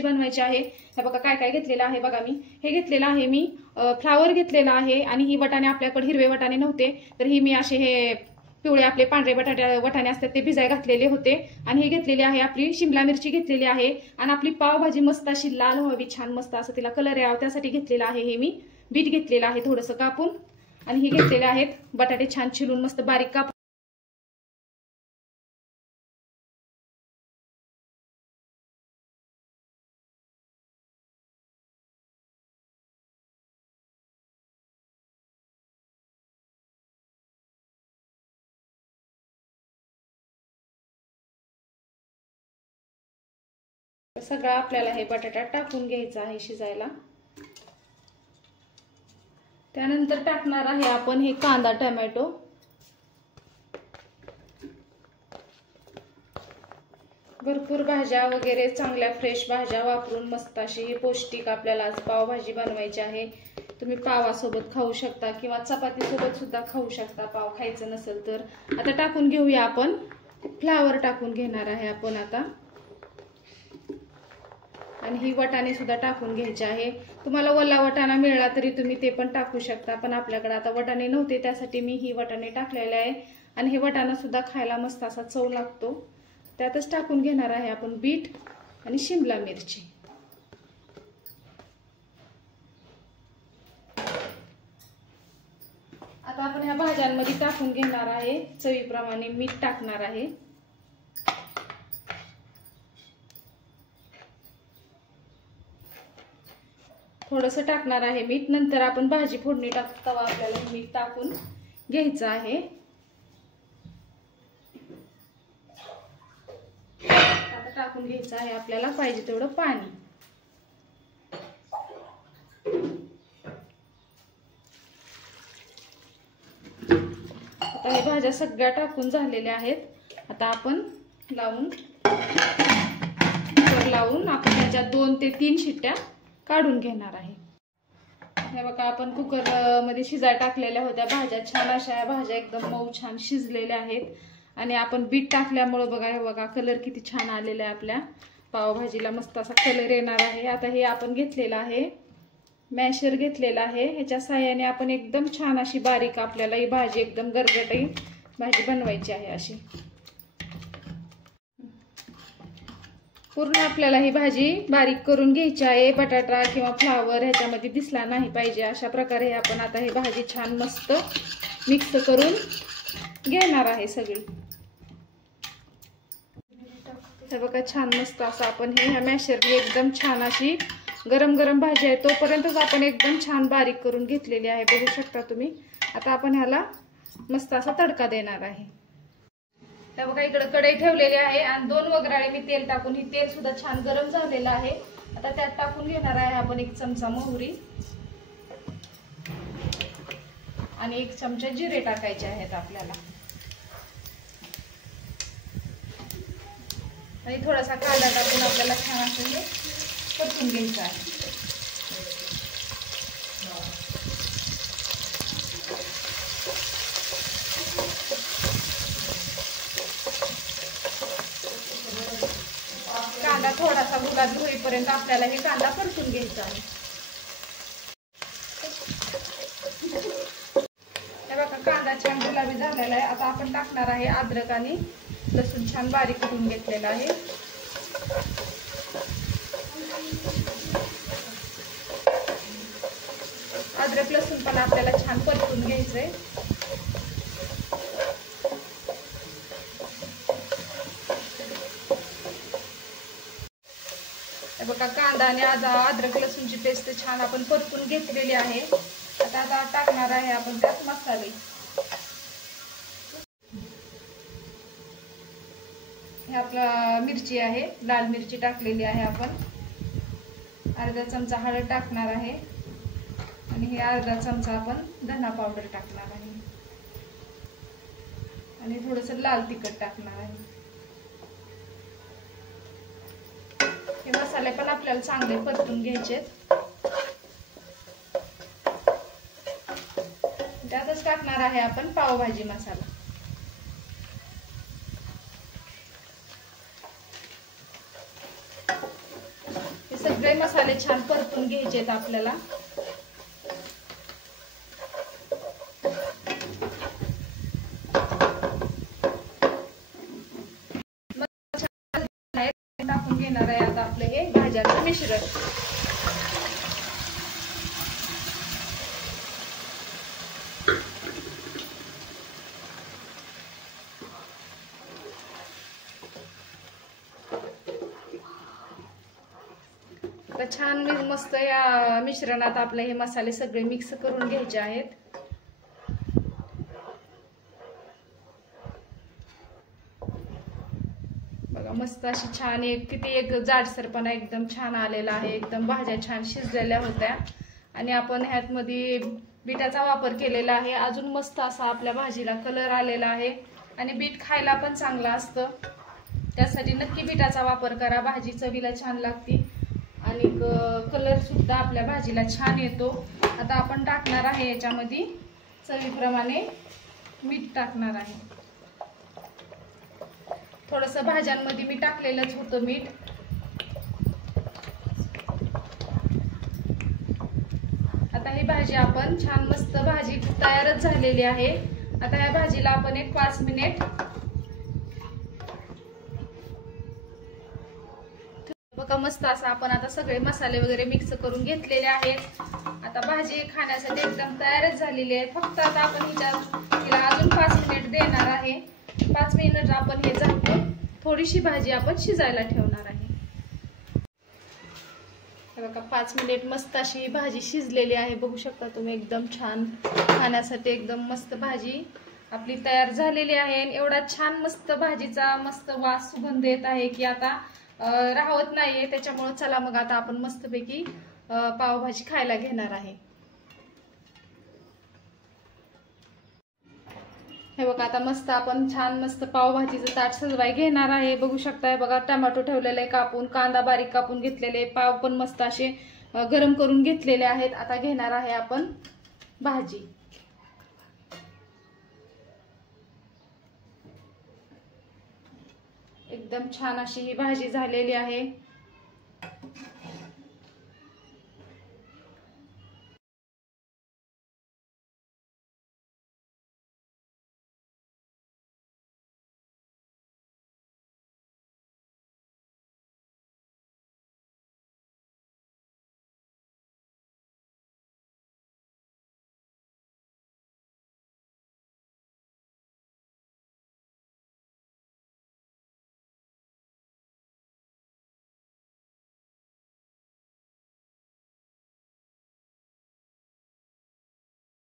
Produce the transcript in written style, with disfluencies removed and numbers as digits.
बनवायची आहे। हे बघा काय काय घेतलेलं आहे बघा। मी हे घेतलेलं आहे, मी फ्लावर घेतलेला आहे आणि ही वाटाणे आपल्याकडे हिरवे वाटाणे नव्हते तर ही मी असे हे पिवळे आपले पांढरे वाटाणे असतात ते भिजाय घातलेले होते। आणि हे घेतलेली आहे आपली शिमला मिरची घेतलेली आहे आणि आपली पावभाजी मस्त अशी लाल व्हावी, छान मस्त असं तिला कलर यावा त्यासाठी घेतलेला आहे। हे मी बीट घेतलेलं आहे थोडंसं कापून आणि हे घेतलेले आहेत बटाटे छान चिरून मस्त बारीक कापून। सगळं आपल्याला हे बटाटा टाकून घ्यायचा आहे शिजायला। त्यानंतर टाकणार आहे आपण हे कांदा टोमॅटो। भरपूर भाज्या वगैरे चांगल्या फ्रेश भाज्या वापरून मस्त अशी ही पौष्टिक आपल्याला आज पावभाजी बनवायची आहे। तुम्ही पावासोबत खाऊ शकता किंवा चपाती सोबत सुद्धा खाऊ शकता, पाव खायचं नसेल तर। आता टाकून घेऊया आपण फ्लावर, टाकून घेणार आहे आपण आता। आणि ही वाटाणे सुद्धा टाकून घ्यायचे आहे। तुम्हाला ओला वाटाणा मिळाला तरी तुम्ही ते पण टाकू शकता, पण आपल्याकडे आता वाटाणे नव्हते त्यासाठी मी ही वाटाणे टाकलेले आहे। आणि हे वाटाणा सुद्धा खायला मस्त असा चव लागतो। त्यातच टाकून घेणार आहे आपण बीट आणि शिमला मिरची। आता आपण ह्या भाज्यांमध्ये टाकून घेणार आहे, चवीप्रमाणे मीठ टाकणार आहे। थोडंसं टाकणार आहे मीठ, नंतर आपण भाजी फोडणी टाकताना आपल्याला मीठ टाकून घ्यायचं आहे। आता टाकून घ्यायचं आहे आपल्याला पाहिजे तेवढं पाणी। आता हे भाज्या सगळ्या टाकून झालेल्या आहेत। आता आपण लावून आपण त्याच्या 2 ते 3 शिट्ट्या काढून घेणार आहे। हे बघा आपण कुकर मध्ये शिजाय टाकलेल्या होत्या भाज्या, छान अशा भाज्या एकदम मऊ छान शिजलेल्या आहेत। आणि आपण बीट टाकल्यामुळे बघा हे बघा कलर किती छान आलेला आहे, आपल्या पावभाजीला मस्त असा कलर येणार आहे। आता हे आपण घेतलेलं आहे मॅशर घेतलेला आहे, ह्याच्या साहाय्याने आपण एकदम छान अशी बारीक आपल्याला ही भाजी एकदम गरगरीत भाजी बनवायची आहे। अशी पूर्ण आपल्याला ही भाजी बारीक करून घ्यायची आहे। बटाटा किंवा फ्लावर ह्याच्यामध्ये दिसला नाही पाहिजे, अशा प्रकारे आपण आता ही भाजी छान मस्त मिक्स करून घेणार आहे सगळी। हे बघा छान मस्त असं आपण ह्या मॅशरने एकदम छान अशी गरम गरम भाजी आहे तोपर्यंतच आपण एकदम छान बारीक करून घेतलेली आहे, बघू शकता तुम्ही। आता आपण ह्याला मस्त असा तडका देणार आहे। हे बघा इकडे कढई ठेवलेली आहे आणि 2 वगराळे मी तेल टाकून, ही तेल सुद्धा छान गरम झालेलं आहे। आता त्यात टाकून घेणार आहे आपण 1 चमचा मोहरी आणि 1 चमचा जिरे टाकायचे आहेत आपल्याला। आणि थोडासा कांदा टाकून आपल्याला छान असं हे परतून घ्यायचं आहे। कांदा थोडासा गुलाबी होईपर्यंत आपल्याला हे कांदा परतून घ्यायचा आहे। हे बघा कांदा छान गुलाबी झालेला आहे। आता आपण टाकणार आहे अद्रक आणि लसूण छान बारीक करून घेतलेला आहे। अद्रक लसूण पण आपल्याला छान परतून घ्यायचंय। हे बघा कांदा आणि अद्रक लसूणची पेस्ट छान आपण परतून घेतलेली आहे। आता टाकणार आहे आपण त्यात मसाले। हे आपला मिरची आहे, लाल मिरची टाकलेली आहे आपण। अर्धा चमचा हळद टाकणार आहे आणि हे अर्धा चमचा आपण धना पावडर टाकणार आहे आणि थोडंसं लाल तिखट टाकणार आहे। हे मसाले पण आपल्याला चांगले परतून घ्यायचे। त्यातच टाकणार आहे आपण पावभाजी मसाला। सगळे मसाले छान परतून घ्यायचेत आपल्याला. टाकून घेणार आहे आता आपलं हे भाज्यांचं मिश्रण. आता छान मस्त या मिश्रणात आपले हे मसाले सगळे मिक्स करून घ्यायचे आहेत. बघा मस्त अशी छान एक जाडसरपणा एकदम छान आलेला आहे. एकदम भाज्या छान शिजलेल्या होत्या आणि आपण ह्यात मध्ये बीटाचा वापर केलेला आहे. अजून मस्त असा आपल्या भाजीला कलर आलेला आहे आणि बीट खायला पण चांगलं असतं. त्यासाठी नक्की बीटाचा वापर करा. भाजी चवीला छान लागते आणि कलर सुद्धा आपल्या भाजीला छान येतो. आता आपण टाकणार आहे याच्यामध्ये चवीप्रमाणे मीठ टाकणार आहे. थोडंसं भाज्यांमध्ये मी टाकलेलंच होतं मीठ. आता ही भाजी आपण छान मस्त भाजी तयारच झालेली आहे. आता या भाजीला आपण एक 5 मिनिट बघा मस्त असं आपण आता सगळे मसाले वगैरे मिक्स करून घेतलेले आहेत. आता भाजी खाण्यासाठी एकदम तयारच झालेली आहे. फक्त आता आपण हिला अजून 5 मिनिट देणार आहे. 5 मिनिट आपण हे झाकून थोडीशी भाजी आपण शिजायला ठेवणार आहे. बघा 5 मिनिट मस्त अशी भाजी शिजलेली आहे. बघू शकता तुम्ही एकदम छान खाण्यासाठी एकदम मस्त भाजी आपली तयार झालेली आहे. एवढा छान मस्त भाजीचा मस्त वास सुगंध येत आहे की आता राहत नाहीये. त्याच्यामुळे चला मग आता आपण मस्तपैकी पावभाजी खायला घेणार आहे. हे बघा आता मस्त आपण छान मस्त पावभाजीचं ताट सजवाय घेणार आहे. बघू शकताय बघा टोमॅटो ठेवलेला आहे कापून, कांदा बारीक कापून घेतलेले, पाव पण मस्त असे गरम करून घेतलेले आहेत. आता घेणार आहे आपण भाजी. एकदम छान अशी ही भाजी झालेली आहे.